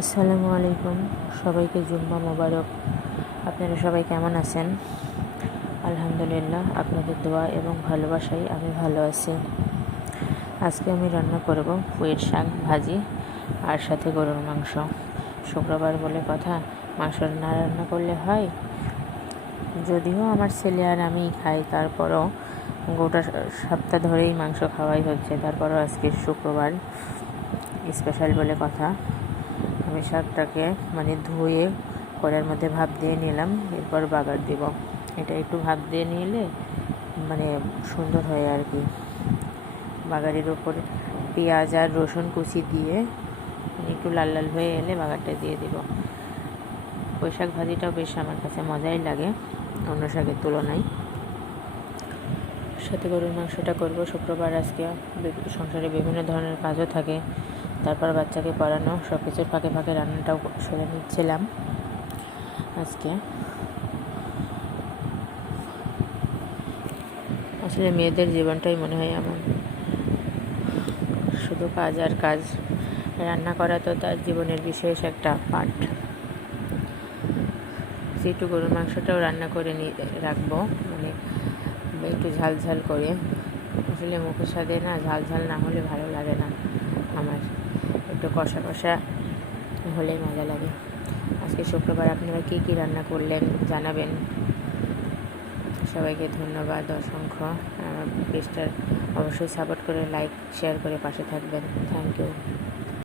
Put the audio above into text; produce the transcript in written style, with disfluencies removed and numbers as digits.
আসসালামু আলাইকুম, সবাইকে জুম্মা মোবারক। আপনারা সবাই কেমন আছেন? আলহামদুলিল্লাহ, আপনাদের দোয়া এবং ভালোবাসায় আমি ভালো আছি। আজকে আমি রান্না করব পুঁইয়ের শাক ভাজি আর সাথে গরুর মাংস। শুক্রবার বলে কথা, মাংস না রান্না করলে হয়? যদিও আমার ছেলে আর আমি খাই, তারপরও গোটা সপ্তাহ ধরেই মাংস খাওয়াই হচ্ছে। তারপরও আজকে শুক্রবার স্পেশাল বলে কথা। আমি শাকটাকে ধুয়ে কড়াইয়ের মধ্যে ভাপ দিয়ে নিলাম, এরপর বাগার দিব। এটা একটু ভাপ দিয়ে নিলে সুন্দর হয় আর কি। বাগারের উপরে পেঁয়াজ আর রসুন কুচি দিয়ে একটু লাল লাল হয়ে এলে বাগারটা দিয়ে দিব। পুঁই শাক ভাজিটাও বেশ আমার কাছে মজাই লাগে অন্য শাকের তুলনায়। সাথে গরুর মাংসটা করব। শুক্রবার আজকে সংসারে বিভিন্ন ধরনের কাজও থাকে, তারপর বাচ্চাকে পড়ানো, সব কিছুর ফাঁকে ফাঁকে রান্নাটাও সেরে নিচ্ছিলাম আজকে। আসলে মেয়েদের জীবনটাই মনে হয় এমন, শুধু কাজ আর কাজ। রান্না করা তো তার জীবনের বিশেষ একটা পার্ট। একটু গরুর মাংসটাও রান্না করে রাখবো, একটু ঝাল ঝাল করে। আসলে মুখের স্বাদে না ঝাল ঝাল না হলে ভালো লাগে না আমার, একটু কষা কষা হলেই মজা লাগে। আজকে শুক্রবার আপনারা কী কী রান্না করলেন জানাবেন। সবাইকে ধন্যবাদ অসংখ্য। পেজটা অবশ্যই সাপোর্ট করে লাইক শেয়ার করে পাশে থাকবেন। Thank you.